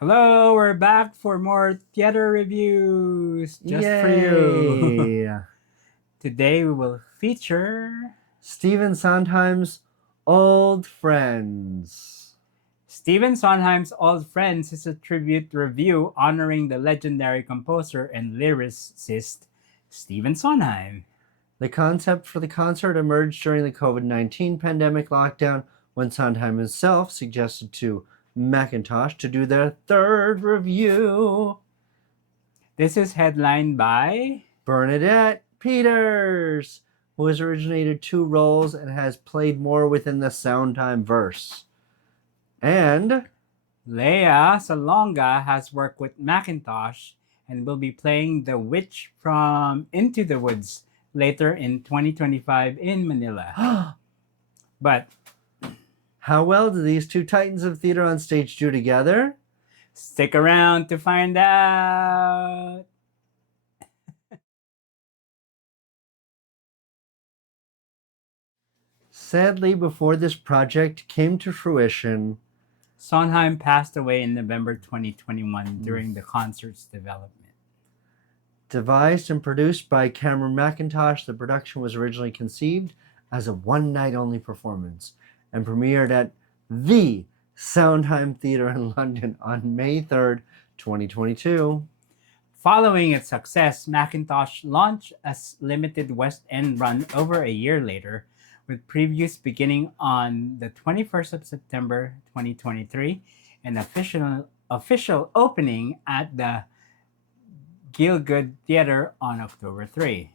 Hello, we're back for more theater reviews just for you. Yay! Today we will feature Stephen Sondheim's Old Friends. Stephen Sondheim's Old Friends is a tribute review honoring the legendary composer and lyricist Stephen Sondheim. The concept for the concert emerged during the COVID-19 pandemic lockdown when Sondheim himself suggested to Macintosh to do their third review. This is headlined by Bernadette Peters, who has originated two roles and has played more within the Sondheim verse. And Lea Salonga has worked with Macintosh and will be playing the witch from Into the Woods later in 2025 in Manila. But how well do these two titans of theater on stage do together? stick around to find out. Sadly, before this project came to fruition, Sondheim passed away in November 2021 during the concert's development. Devised and produced by Cameron Macintosh, the production was originally conceived as a one-night-only performance and premiered at the Sondheim Theatre in London on May 3rd, 2022. Following its success, Macintosh launched a limited West End run over a year later, with previews beginning on the 21st of September 2023 and official opening at the Gielgud Theatre on October 3.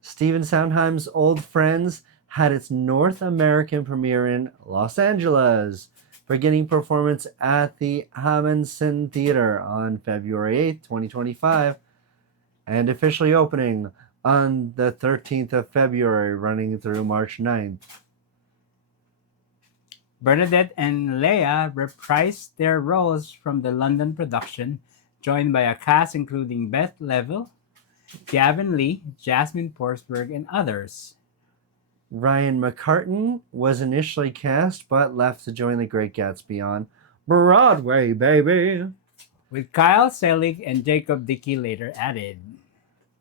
Stephen Sondheim's Old Friends had its North American premiere in Los Angeles, beginning performance at the Amundsen Theater on February 8th, 2025, and officially opening on the 13th of February, running through March 9th. Bernadette and Lea reprised their roles from the London production, joined by a cast including Beth Level, Gavin Lee, Jasmine Forsberg, and others. Ryan McCartan was initially cast but left to join The Great Gatsby on Broadway, baby, with Kyle Selig and Jacob Dickey later added.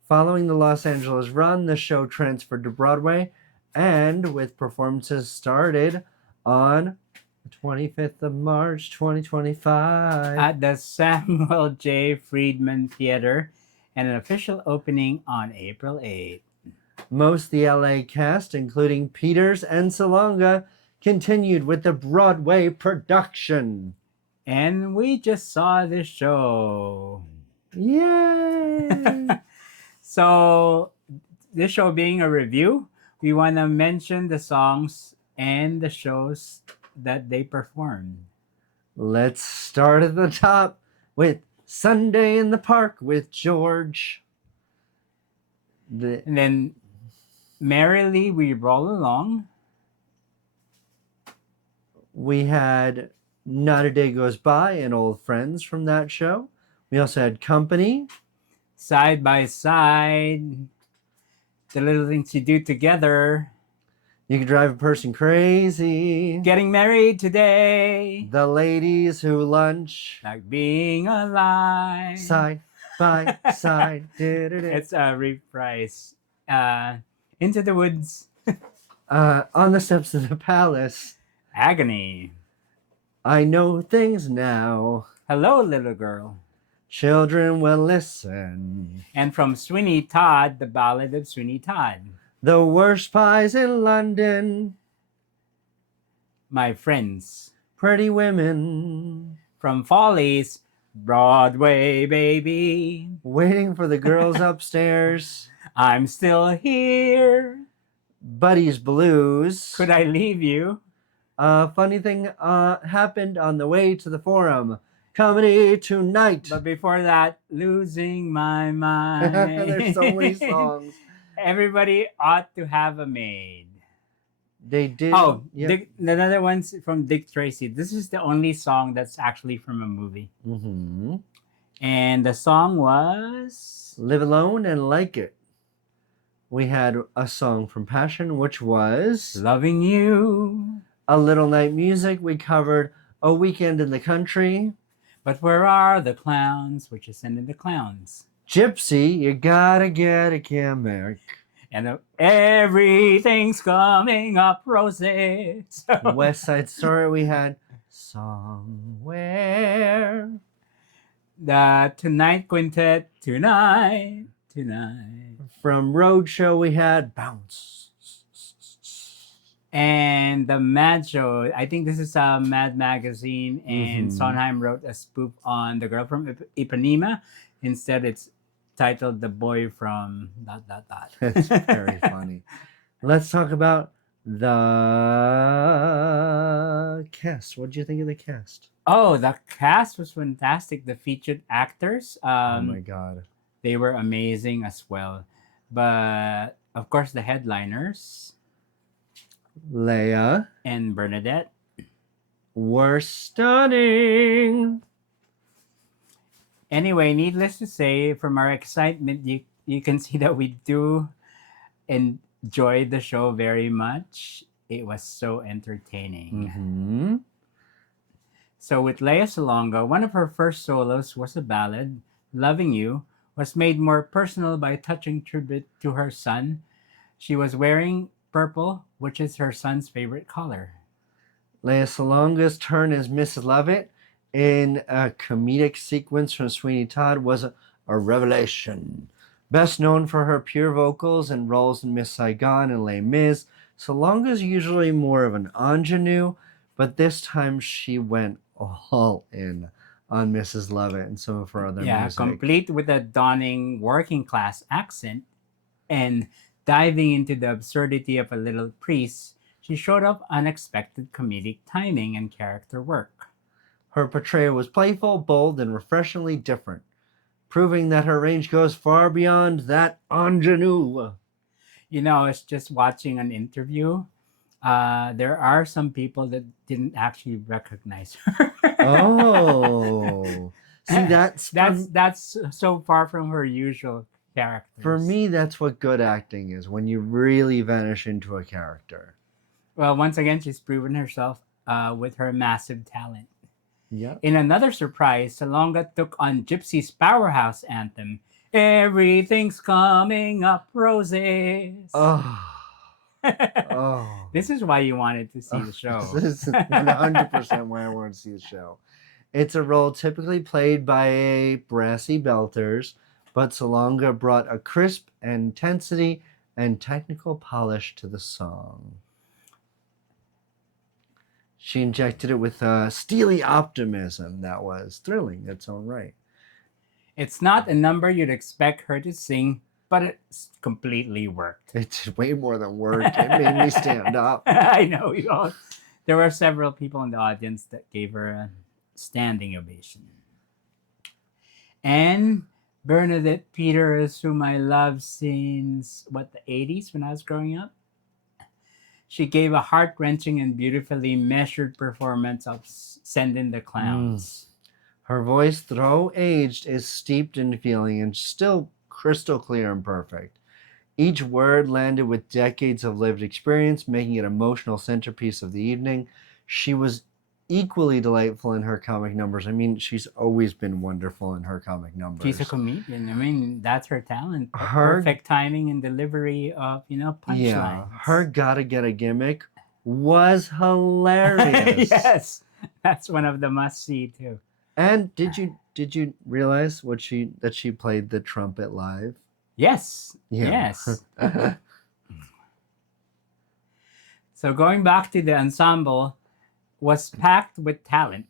Following the Los Angeles run, the show transferred to Broadway, and with performances started on the 25th of March, 2025. At the Samuel J. Friedman Theater, and an official opening on April 8th. Most of the LA cast, including Peters and Salonga, continued with the Broadway production. And we just saw this show. Yay! So, this show being a review, we want to mention the songs and the shows that they performed. Let's start at the top with Sunday in the Park with George. And then Merrily We Roll Along. We had Not a Day Goes By and Old Friends from that show. We also had Company. Side by Side. The Little Things You Do Together. You Could Drive a Person Crazy. Getting Married Today. The Ladies Who Lunch. Like Being Alive. Side by Side. It's a reprise. Into the Woods. On the Steps of the Palace. Agony. I Know Things Now. Hello, Little Girl. Children Will Listen. And from Sweeney Todd, The Ballad of Sweeney Todd. The Worst Pies in London. My Friends. Pretty Women. From Follies, Broadway Baby. Waiting for the Girls Upstairs. I'm Still Here. Buddy's Blues. Could I Leave You? Funny thing happened on the way to the Forum. Comedy Tonight. But before that, Losing My Mind. There's so many songs. Everybody Ought to Have a Maid. They did. Oh, yeah. another one's from Dick Tracy. This is the only song that's actually from a movie. Mm-hmm. And the song was Live Alone and Like It. We had a song from Passion, which was Loving You. A Little Night Music. We covered A Weekend in the Country. But where are the clowns? Which is sending the clowns. Gypsy, you gotta get a gimmick. And everything's coming up roses. West Side Story, we had Somewhere. The Tonight Quintet, tonight. From Roadshow, we had Bounce. And the Mad Show, I think this is a Mad magazine, and Mhm. Sondheim wrote a spoof on The Girl from Ipanema. Instead, it's titled The Boy from ... It's very funny. Let's talk about the cast. What did you think of the cast? Oh, the cast was fantastic. The featured actors, Oh my god. they were amazing as well. But of course, the headliners Lea and Bernadette. were stunning. Anyway, needless to say, from our excitement, you can see that we do enjoy the show very much. It was so entertaining. Mm-hmm. So with Lea Salonga, one of her first solos was a ballad, Loving You, was made more personal by a touching tribute to her son. She was wearing purple, which is her son's favorite color. Lea Salonga's turn as Mrs. Lovett in a comedic sequence from Sweeney Todd was a revelation. Best known for her pure vocals and roles in Miss Saigon and Les Mis, Salonga's usually more of an ingenue, but this time she went all in on Mrs. Lovett and some of her other music. Complete with a dawning working class accent and diving into the absurdity of a little priest, she showed up unexpected comedic timing and character work. Her portrayal was playful, bold, and refreshingly different, proving that her range goes far beyond that ingenue. You know, I was just watching an interview. There are some people that didn't actually recognize her. Oh, see, that's so far from her usual characters. for me, that's what good acting is, when you really vanish into a character. Well, once again, she's proven herself with her massive talent. Yeah. In another surprise, Salonga took on Gypsy's powerhouse anthem, Everything's Coming Up Roses. Oh. Oh. This is why you wanted to see the show. This is 100% why I wanted to see the show. It's a role typically played by brassy belters, but Salonga brought a crisp intensity and technical polish to the song. She injected it with a steely optimism that was thrilling in its own right. It's not a number you'd expect her to sing, but it's completely worked. It's way more than work. It made me stand up. I know you all. There were several people in the audience that gave her a standing ovation. And Bernadette Peters, whom I love since the 80s when I was growing up. She gave a heart-wrenching and beautifully measured performance of Sending the Clowns. Her voice, though aged, is steeped in feeling and still crystal clear and perfect. Each word landed with decades of lived experience, making it an emotional centerpiece of the evening. She was equally delightful in her comic numbers. I mean, she's always been wonderful in her comic numbers. She's a comedian. I mean, that's her talent. Her perfect timing and delivery of, punchlines. Yeah, her gotta get a gimmick was hilarious. Yes, that's one of the must-see too. And did you realize that she played the trumpet live? Yes. Yeah. Yes. So going back to the ensemble, was packed with talent.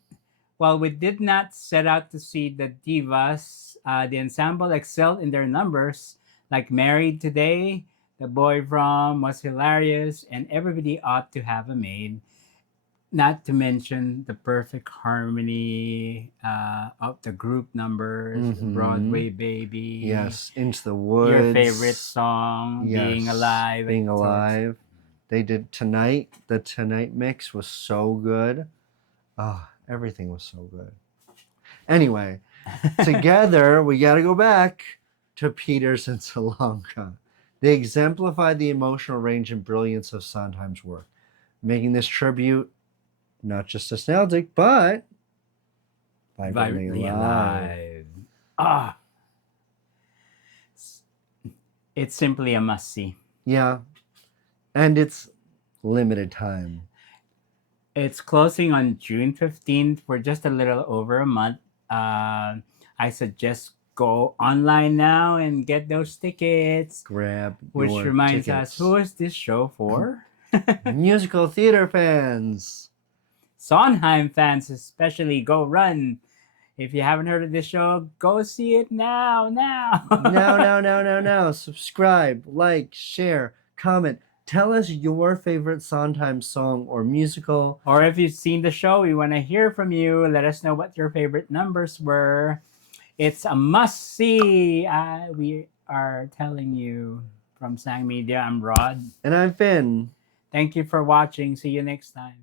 While we did not set out to see the divas, the ensemble excelled in their numbers, like Married Today, The Boy From was hilarious, and Everybody Ought to Have a Maid. Not to mention the perfect harmony of the group numbers, Mhm. Broadway Baby. Yes, Into the Woods. Your favorite song, Yes, Being Alive. Being Alive. They did Tonight. The Tonight mix was so good. Oh, everything was so good. Anyway, together we got to go back to Peters and Salonga. They exemplified the emotional range and brilliance of Sondheim's work, making this tribute not just nostalgic, but Vibrantly Alive. Alive. Ah, it's simply a must see. Yeah, and it's limited time. It's closing on June 15th for just a little over a month. I suggest go online now and get those tickets. Grab Which your reminds tickets. us, who is this show for? Musical theater fans. Sondheim fans, especially, go run. If you haven't heard of this show, go see it now. Now. Subscribe, like, share, comment. Tell us your favorite Sondheim song or musical. Or if you've seen the show, we want to hear from you. Let us know what your favorite numbers were. It's a must see. We are telling you from Sang Media. I'm Rod. And I'm Finn. Thank you for watching. See you next time.